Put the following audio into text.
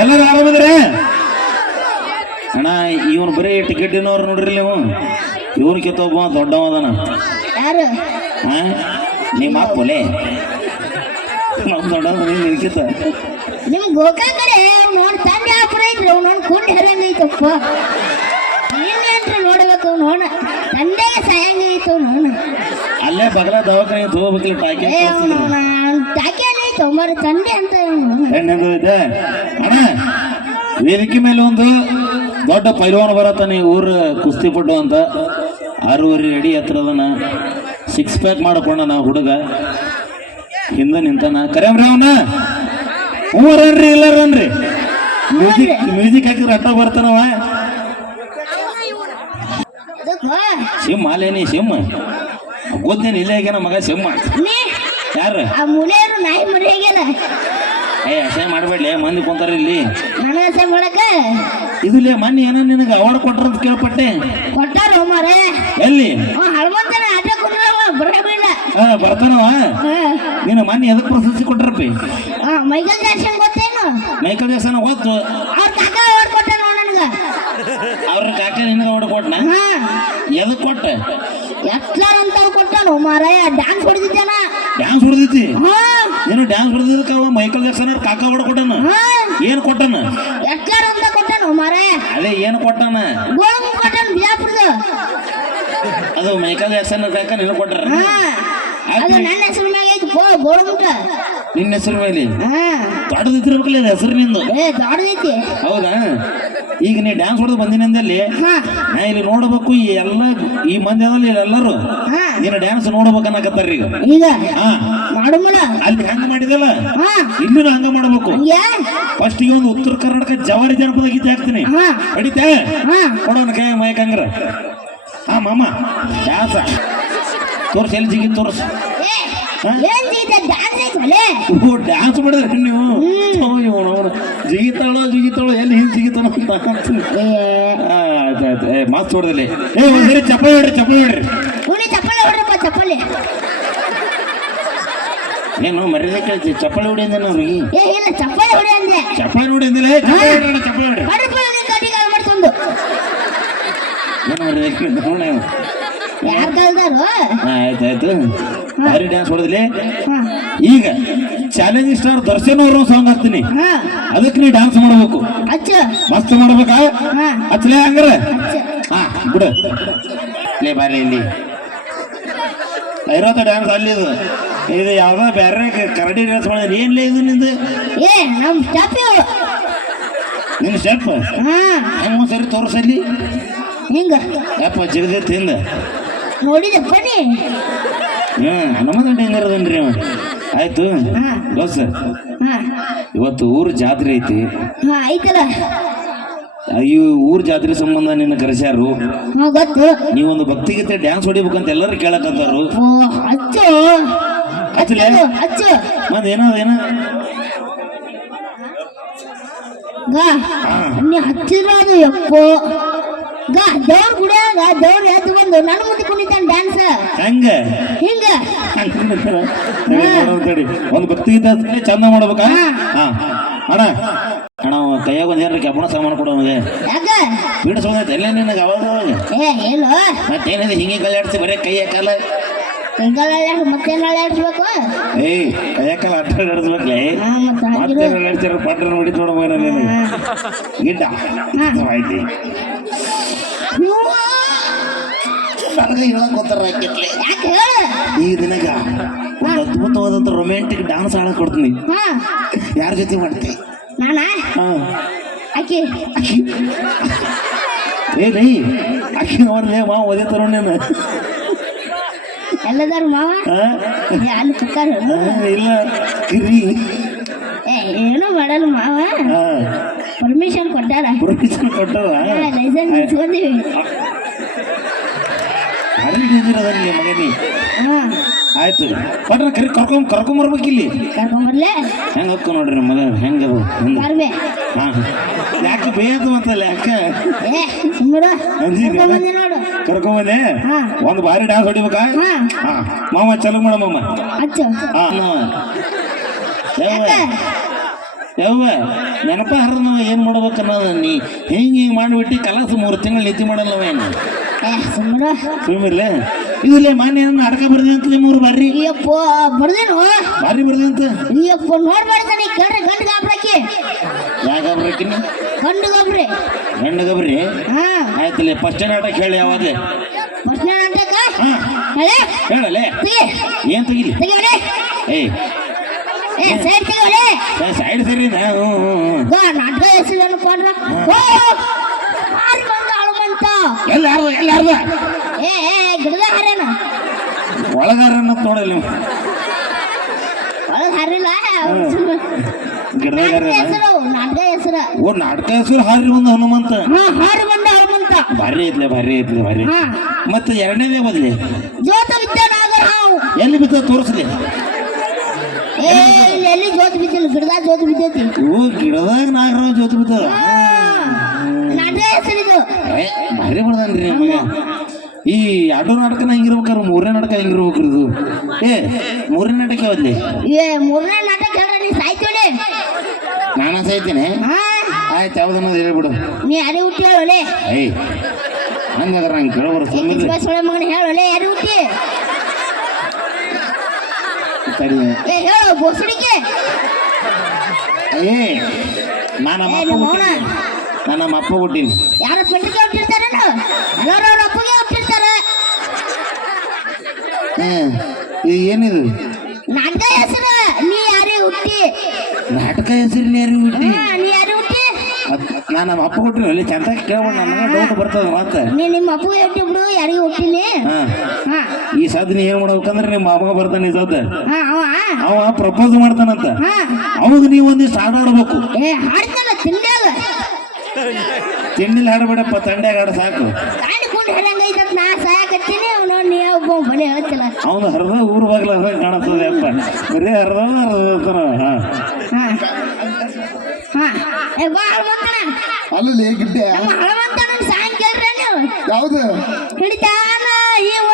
ಎಲ್ಲರೂ ಆರಾಮಿದ್ರೆ ಅಣ್ಣ ಇವನು ಬರೀ ಟಿಕೆಟ್ ಏನವ್ರು ನೋಡ್ರಿ ನೀವು. ಇವನು ಕಿತ್ತೊಬ್ಬ ದೊಡ್ಡವ ಅದಾನ ಯಾರು? ಹಾ ನಿಮ್ಮ ಅಪ್ಪಲೆ ನಮ್ಮ ದೊಡ್ಡವ ಕಿತ್ತ. ನಿಮ್ ಗೋಕಾಕಡೆ ನೋಡ್ ತಂದೆ ಆಪುರ ಐತ್ರಿ ಅವ್ನು ನೋಡ್ ಕುಂಡ್ ಹೆರಂಗೈತಪ್ಪ ಏನ್ರಿ ನೋಡ್ಬೇಕು ನೋಡ. ತಂದೆ ಸಾಯಂಗೈತು ನೋಡ. ಅಲ್ಲೇ ಬಗಲ ದವಾಖಾನೆ ತಗೋಬೇಕಿಲ್ಲ ಟಾಕಿ ಏ ತಂದೆ ಅಂತ. ಅಣ್ಣ ವೇದಿಕೆ ಮೇಲೆ ಒಂದು ದೊಡ್ಡ ಪೈಲ್ವಾನ್ ಬರತ್ತಾನೆ ಊರು ಕುಸ್ತಿ ಪಟ್ಟು ಅಂತ. ಆರೂವರೆ ಅಡಿ ಹತ್ರದನ ಸಿಕ್ಸ್ ಪ್ಯಾಕ್ ಮಾಡ್ಕೊಂಡನ ಹುಡುಗ. ಹಿಂದೆ ನಿಂತಾನ. ಕರೆಯಮ್ರಿ ಅವನ? ಹ್ಞೂರನ್ರಿ ಇಲ್ಲರನ್ರಿ ಮ್ಯೂಸಿಕ್ ಮ್ಯೂಸಿಕ್ ಹಾಕಿದ್ರೆ ಅಟ್ಟ ಬರ್ತಾನವ ಸಿಂಹ ಅಲ್ಲೇನಿ ಸಿಮ್ ಗೊತ್ತೇನು ಇಲ್ಲೇ ಆಗ್ಯಾನ ಮಗ ಸಿಮ್ಮ ನೀ ಯಾರು? ಆ ಮುನಿಯರು ನಾಯಿ ಮರಿ ಆಗ್ಯಾನ ಏ ಅಸಹ್ಯ ಮಾಡಬೇಡಿ ಮಂದಿ ಕುಂತಾರ ಇಲ್ಲಿ. ನನ್ನ ಅಸಹ್ಯ ಮಾಡಕ ಇದುಲೇ ಮೊನ್ನೆ ಏನೋ ನಿನಗೆ ಅವಾರ್ಡ್ ಕೊಟ್ರ ಅಂತ ಕೇಳ್ಪಟ್ಟೆ. ಕೊಟ್ಟಾರ ಮಾರ? ಎಲ್ಲಿ? ಹನುಮಂತನ ಆಟ ಕುಂದ್ರವ ಬರಬೇಡ ಹಾ ಬರ್ತಾನವ? ನೀನು ಮೊನ್ನೆ ಎದಕ್ಕೆ ಪ್ರಶಸ್ತಿ ಕೊಟ್ರಪ್ಪಿ ಮೈಕಲ್ ಜಾಕ್ಸನ್ ಗೊತ್ತೇನು? ಮೈಕಲ್ ಜಾಕ್ಸನ್ ಗೊತ್ತು. ಅವ್ರ ಕಾಕ ಅವಾರ್ಡ್ ಕೊಟ್ಟ ನನ್ಗ. ಅವ್ರ ಕಾಕ ನಿನಗೆ ಅವಾರ್ಡ್ ಕೊಟ್ಟನ ಎದಕ್ಕೆ ಕೊಟ್ಟ? ಎತ್ಲಾರ ಅಂತ ಕೊಟ್ಟಾನು ಮಾರಾಯ ಡ್ಯಾನ್ಸ್ ಹೊಡೆದಿದ್ದಾನ ಡ್ಯಾನ್ಸ್ ಏನು ಡ್ಯಾನ್ಸ್ ಹೊಡೆದಿದ್ದಕ್ಕ ಅವ ಮೈಕಲ್ ಜಾಕ್ಸನ್ ಅವ್ರ ಕಾಕ ಹೊಡ ಕೊಟ್ಟನ? ಏನ್ ಕೊಟ್ಟನ? ಎತ್ಲಾರ ಅಂತ ಕೊಟ್ಟಾನು ಮಾರೇ. ಅದೇ ಏನು ಕೊಟ್ಟನ? ಗೋಳಂಬ ಕೊಟ್ಟನ ಬಿಜಾಪುರದ. ಅದು ಮೈಕಲ್ ಜಾಕ್ಸನ್ ಅವ್ರ ಕಾಕ ನಿನ್ನ ಕೊಟ್ಟರ? ಅದು ನನ್ನ ಹೆಸರು ಮೇಲೆ ಐತಿ ಗೋಳಂಬ ನಿನ್ನ ಹೆಸರು ಮೇಲೆ? ಇದು ಹೆಸರು ನಿಂದು? ಏ ದೊಡ್ಡದೈತಿ. ಹೌದಾ? ಈಗ ನೀ ಡ್ಯಾನ್ಸ್ ಹೊಡೆದು ಬಂದಿನಂದಲ್ಲಿ ನಾ ಇಲ್ಲಿ ನೋಡ್ಬೇಕು ಈ ಎಲ್ಲ ಈ ಮಂದಿ ಅದಲ್ಲ ಎಲ್ಲರೂ. ಹಾ. ನೀನು ಡ್ಯಾನ್ಸ್ ನೋಡಬೇಕು ಈಗ. ಈಗ? ಹಾ. ಅಲ್ಲಿ ಹಂಗ ಮಾಡಿದಲ್ಲ? ಹಾ. ಇಲ್ಲೂ ಹಂಗ ಮಾಡಬೇಕು. ಫಸ್ಟ್ ಈಗ ಒಂದು ಉತ್ತರ ಕರ್ನಾಟಕ ಜವಾರಿ ಜನಪದ ಗೀತೆ ಹಾಕ್ತೀನಿ. ಹಾ. ನೋಡೋಣ ಕೊಡೋಣ ಕೈ ಮೈಕ್ ಹಂಗ್ರ. ಹಾ ಮಾಮ. ಡ್ಯಾನ್ಸ. ತೋರ್ಸಿ ಎಲ್ಲಿ ಜಿಗಿ ತೋರ್ಸ್. ಡ್ಯಾನ್ಸ್ ಐತಲೆ ಓ ಡ್ಯಾನ್ಸ್ ಮಾಡಿದ್ರಿ ನೀವು ಜಿಗಿತಾಳೋ ಜಿಗಿತಾಳೋ ಎಲ್ಲಿ ಹಿಂಗೆ ಜಿಗಿತಾನೋ ಅಂತ ಆಯ್ತು ಏ ಮಸ್ತ್ ಹೊಡೆದಲ್ಲಿ ಏ ಒಂದ್ಸರಿ ಚಪ್ಪಲಿ ಹೊಡ್ರಿ ಚಪ್ಪಲಿ ಹೊಡ್ರಿ. ಚಪ್ಪಲಿ ಹೊಡ್ರಪ್ಪ ಚಪ್ಪಲಿ. ಏನು ಮರ್ಯಾದೆ ಕೇಳ್ತಿ ಚಪ್ಪಲಿ ಹೊಡಿ ಅಂದೆ ನಾವು ಏ ಇಲ್ಲ ಚಪ್ಪಲಿ ಹೊಡಿ ಅಂದೆ. ಚಪ್ಪಲಿ ಹೊಡಿ ಅಂದಿಲ್ಲ. ಚಪ್ಪಲಿ ಹೊಡಿ ಏನು ಮರ್ಯಾದೆ ಕೇಳ್ತಿ ನೋಡಿ ಭಾರಿ ಡ್ಯಾನ್ಸ್ ಹೊಡೆದ್ಲಿ ಹಾ ಈಗ ಚಾಲೆಂಜ್ ಸ್ಟಾರ್ ದರ್ಶನ್ ಅವ್ರ ಸಾಂಗ್ ಹಾಕ್ತೀನಿ. ಹಾ. ಅದಕ್ಕೆ ನೀ ಡ್ಯಾನ್ಸ್ ಮಾಡಬೇಕು. ಮಸ್ತ್ ಮಾಡ್ಬೇಕಾ? ಹಚ್ಲೇ ಹಂಗಾರ? ಹಾ ಬಿಡು. ಲೇ ಬಾರಿ ಇಲ್ಲಿ. ಇರೋತ ಡ್ಯಾನ್ಸ್ ಅಲ್ಲಿ ಇದು. ಇದು ಯಾವ್ದೋ ಬೇರೆ ಕರಡಿ ಡ್ಯಾನ್ಸ್ ಮಾಡಿದ್ರೆ. ಏನ್ಲೇ ಇದು ನಿಂದು? ಏ ನಮ್ ಸ್ಟಾಪ್ ಹೆಂಗ ಒಂದ್ಸರಿ ತೋರ್ಸಲ್ಲಿ ಹಿಂಗ? ಯಪ್ಪ ಜಿಗದಿ ತಿಂದ. ನೋಡಿದೆ ಬನ್ನಿ. ಹ್ಮ್ ಹನುಮಂತ ಹೆಂಗಿರೋದನ್ರಿ ಅವ? ಆಯ್ತು? ಹಾ. ಬಸ್ ಹಾ. ಇವತ್ತು ಊರ್ ಜಾತ್ರೆ ಐತಿ. ಹಾ ಐತಲ್ಲ? ಅಯ್ಯೋ ಊರ್ ಜಾತ್ರೆ ಸಂಬಂಧ ನಿನ್ನ ಕರೆಸ್ಯಾರು. ನೀವೊಂದು ಗೊತ್ತು. ನೀವೊಂದು ಭಕ್ತಿಗೀತೆ ಡ್ಯಾನ್ಸ್ ಹೊಡಿಬೇಕಂತ ಎಲ್ಲರೂ ಕೇಳಕಂತಾರು ಓ ಅಚ್ಚು. ಹಚ್ಚಲೇ ಮತ್ತೆ ಏನದ ಏನ ಗಾ ನೀ ಹಚ್ಚಿರೋದು ಯಪ್ಪೋ ಗಾ ದೇವ್ರ ಗುಡಿಯಾಗ ದೇವ್ರ ಎದ್ದು ಬಂದು ನನ್ನ ಮುಂದೆ ಕುಣಿತಾನೆ ಡ್ಯಾನ್ಸ್ ಹೆಂಗ? ಹಿಂಗ. ಹಂಗ್ ತಡಿ. ಒಂದು ಭಕ್ತಿ ಹಚ್ತೀನಿ, ಚಂದ ಮಾಡ್ಬೇಕಾ? ಹಾ. ಅಣ್ಣ ಅಣ್ಣ ಕೈಯಾಗ ಒಂದ್ ಏನಾರ ಕೆಬ್ಬಣ ಸಾಮಾನು ಕೊಡು ಅವನಿಗೆ. ಯಾಕ? ಬೀಡಿಸ್ಬೋದೈತೆ ಎಲ್ಲ ನಿನಗೆ ಅವಾಗ ಏ ಏನು? ಮತ್ತೇನಿದೆ ಹಿಂಗೆ ಕಲ್ಯಾಡ್ಸಿ ಬರೀ ಕೈಯ ಕಾಲ ಕೈಗಾಲ ಮತ್ತೇನು ಅಳ್ಳಾಡ್ಸ್ಬೇಕು ಏಯ್ ಕೈಯ ಕಾಲ ಅಡ್ಡ ನಡೆಸ್ಬೇಕ್ಲೆ ಹಾ ಮತ್ತೆ ಮತ್ತೆ ನಡ್ಸ್ಯಾರ ಪಟ್ರ ಹೊಡಿತು ನೋಡ ನೀನು. ಗಿಡ್ಡ ಆಯ್ತು. ನನಗೆ ಹೇಳಕ್ ಗೊತ್ತಾರ ಆಕೈತ್ಲೆ ಯಾಕೆ ಹೇಳು? ಈ ದಿನಗ ಒಂದು ಅದ್ಭುತವಾದಂತ ರೊಮ್ಯಾಂಟಿಕ್ ಡಾನ್ಸ್ ಆಡಕ್ ಕೊಡ್ತೀನಿ ಹಾ. ಯಾರ ಜೊತೆ ಮಾಡ್ತಿ? ನಾನ? ಹಾ. ಆಕಿ. ಏ ರೀ ಅಕ್ಕಿ ನೋಡ್ಲೇ ಮಾ ಓದೇ ತರೋ ನೀನು. ಎಲ್ಲದಾರ ಮಾವ? ಹಾ? ಏ, ಅಲ್ಲಿ ಕುಕ್ಕಾರ ಇಲ್ಲ. ಕಿರಿ ಏ ಏನೋ ಮಾಡಲ್ಲ ಮಾವ. ಹಾ. ಪರ್ಮಿಷನ್ ಕೊಟ್ಟಾರ? ಪರ್ಮಿಷನ್ ಕೊಟ್ಟವ? ಲೈಸೆನ್ಸ್ ಇಸ್ಕೊಂಡಿವಿ ಭಾರಿ ಡೇಂಜರ್ ಅದ ನಿಮ್ಮ ಮಗನಿ. ಹಾ ಆಯ್ತು. ಕೊಟ್ರ ಕರಿ ಕರ್ಕೊಂಡ್ ಕರ್ಕೊಂಬರ್ಬೇಕು ಇಲ್ಲಿ. ಕರ್ಕೊಂಬರ್ಲೆ ಹೆಂಗ ಹೊಕ್ಕ ನೋಡ್ರಿ ಮಗ ಹೆಂಗ ಬರ್ಬೆ. ಹಾ. ಯಾಕೆ ಬೇಯದು ಅಂತಲ್ಲ ಯಾಕೆ? ನೋಡು. ಕರ್ಕೊಂಬಂದೆ. ಒಂದು ಭಾರಿ ಡ್ಯಾನ್ಸ್ ಹೊಡಿಬೇಕಾ? ಹಾ. ಮಾಮ ಚಲೋ ಮಾಡ ಮಾಮ. ಅಚ್ಚು. ಹಾ ಯಾವ? ಯವ್ವ. ನೆನಪ ಹರಿದ ನಾವು ಏನು ಮಾಡ್ಬೇಕು ಅನ್ನೋದು ನೀ? ಹಿಂಗೆ ಹಿಂಗೆ ಮಾಡಿಬಿಟ್ಟು ಕಲಾಸ ಮೂರು ತಿಂಗಳು ನಿತ್ತಿ ಮಾಡಲ್ಲವ ಸುಮ್ಮನೆ ಸುಮ್ಮಿರ್ಲೆ ಇದಿಲ್ಲ ಮಾನ್ಯ ನಾಟಕ ಬರ್ದೆ ಅಂತ ಮೂರು ಬರ್ರಿ ಅಯ್ಯಪ್ಪ ಬರ್ದೇನು? ಬರ್ರಿ ಬರ್ದೆ ಅಂತ? ಅಯ್ಯಪ್ಪ ನೋಡ್ಬಾರ್ದಾನೆ ಕೇಳ್ರಿ ಗಂಡು ಗಾಬ್ರಕ್ಕೆ ಯಾಕ ಬರ್ಕಿನ ಗಂಡು ಗಾಬ್ರಿ. ಗಂಡ ಗಾಬ್ರಿ? ಹಾ. ಆಯ್ತಲ್ಲ ಫಸ್ಟ್ ನಾಟಕ ಹೇಳಿ ಯಾವಾಗಲೇ. ಫಸ್ಟ್ ನಾಟಕ? ಹೇಳಲೆ? ಏನು ತೆಗಿಲಿ? ಏಯ್. ಸೈಡ್ ತೆಗಿಯೋಡೆ ಸೈಡ್ ಸರಿ ಗೋ ನಾಟಕ ಹೆಸರು ಏನಪ್ಪ ಅಂದ್ರ ಓ ಆರು ಬಂದ ಅಳುಮಂತ ಅರ್ಧ ಏ ಗಿಡದ ಹಾರೇನ ಒಳಗಾರನ್ನ ನೋಡಲ್ಲ ನೀವು. ಒಳಗೆ ಹಾರಿಲ್ಲ ಗಿಡದಾಗ ನಾಟಕ ಹೆಸರು ನಾಟಕ ಹೆಸರು. ಓ ನಾಟಕ ಹೆಸರು ಹಾರಿ ಬಂದ ಹನುಮಂತ. ಹಾ ಹಾರು ಬಂದ ಹನುಮಂತ. ಭಾರಿ ಐತ್ಲೆ ಭಾರಿ ಐತ್ಲೆ ಭಾರಿ ಹಾ. ಮತ್ತೆ ಎರಡನೇ ಬದಲಿ? ಜೋತ ವಿದ್ಯಾನಗರ ಹಾವು ಎಲ್ಲಿ ಬಿದ್ದ ತೋರಿಸ್ಲಿ. ಏ ಇಲ್ಲಿ ಎಲ್ಲಿ ಜ್ಯೋತಿ ಬಿದ್ದಿಲ್ಲ? ಗಿಡದಾಗ ಜ್ಯೋತಿ ಬಿದ್ದೈತಿ. ಓ ಗಿಡದಾಗ ನಾಗರಾವ್ ಜ್ಯೋತಿ ಬಿದ್ದ ಭಾರಿ ಬಿಡ್ದನ್ರಿ ಈ ಎರಡು ನಾಟಕನ ಹೆಂಗಿರ್ಬೇಕಾರ ಮೂರನೇ ನಾಟಕ ಹೆಂಗಿರ್ಬೇಕ್ರಿ ಇದು? ಏ ಮೂರನೇ ನಾಟಕ ಯಾವದ್ಲಿ ಏ ಮೂರನೇ ನಾಟಕ ಹೇಳ್ರಿ ನೀ ಸಾಯ್ತೋಡೆ ನಾನು ಸಾಯ್ತೇನೆ? ಆಯ್ತು ಯಾವ್ದು ಅನ್ನೋದು ಹೇಳ್ಬಿಡು. ನೀ ಅರಿ ಹುಟ್ಟಿ ಹೇಳೋಲೆ. ಏಯ್ ಹಂಗಾದ್ರೆ ನಂಗೆ ಕೇಳಬಾರ ಸುಮ್ಮನೆ ಸೊಳೆ ಮಗನ ಹೇಳೋಲೆ ಅರಿ ಹುಟ್ಟಿ. ಸರಿ ಏ ಹೇಳು ಬೋಸಡಿಕೆ. ಏ ನಾನು ನಮ್ಮ ನಾನು ನಮ್ಮ ಅಪ್ಪ ಹುಟ್ಟೀನಿ. ಯಾರ ಪೆಂಡ್ರಿಗೆ ಹುಟ್ಟಿರ್ತಾರೇನು ಎಲ್ಲರೂ ಅವ್ರ ಅಪ್ಪಗೆ ಹುಟ್ಟಿರ್ತಾರೆ ಹ್ಮ್ ಏನಿದು? ನಾಟಕ ಹೆಸರು ನೀ ಯಾರೇ ಹುಟ್ಟಿ? ನಾಟಕ ಹೆಸರಿನ ಯಾರು ಹುಟ್ಟಿ? ಹಾ ನೀ ಯಾರೇ ಹುಟ್ಟಿ? ನಾನು ನಮ್ಮ ಅಪ್ಪ ಹುಟ್ಟಿನ ಅಲ್ಲಿ ಚಂದ ಕೇಳ್ಬೋದು ನನಗೆ ಡೌಟ್ ಬರ್ತದೆ ಮತ್ತೆ ನೀ ನಿಮ್ಮ ಅಪ್ಪ ಹುಟ್ಟಿ ಬಿಡು ಯಾರಿಗೆ ಹುಟ್ಟಿನಿ ಹಾ. ಹಾ. ಈ ಸದ್ ನೀ ಏನ್ ಮಾಡ್ಬೇಕಂದ್ರೆ ನಿಮ್ಮ ಅಪ್ಪ ಬರ್ತಾನೆ ಈ ಸದ್ ಹಾ ಅವ? ಅವ ಪ್ರಪೋಸ್ ಮಾಡ್ತಾನಂತ. ಹಾ. ಅವಾಗ ನೀವು ಒಂದಿಷ್ಟು ಹಾಡು ಆಡ್ಬೇಕು ಏ ಹಾಡ್ತಾನ ತಿಂಡ್ಯಾಗ ತಿಂಡಿಲಿ ಹಾಡಬೇಡಪ್ಪ ತಂಡ್ಯಾಗ ಹಾಡು ಸಾಕು. ಕಾಣಿಕೊಂಡು ನಾ ಸಾಯಕತ್ತೀನಿ ಅವನು ನೀ ಒಬ್ಬ ಬಲಿ ಹೇಳ್ತಿಲ್ಲ ಅವನು ಹರಿದ ಊರು ಬಾಗಿಲ ಹರಿದಂಗೆ ಕಾಣಿಸ್ತದೆ ಅಪ್ಪ. ಬರೀ ಹರಿದ ಹರಿದ ಹಾ. ಹಾ. ಹಾ. ಏ ಬಾ ಅಲ್ಲಿ ಗಿಡ್ಡೆ ನಮ್ಮ ಹಳವಂತನ ಸಾಯಂ ಕೇಳ್ರಿ ನೀವು. ಯಾವ್ದು? ಹಿಡಿತಾನ ಇವ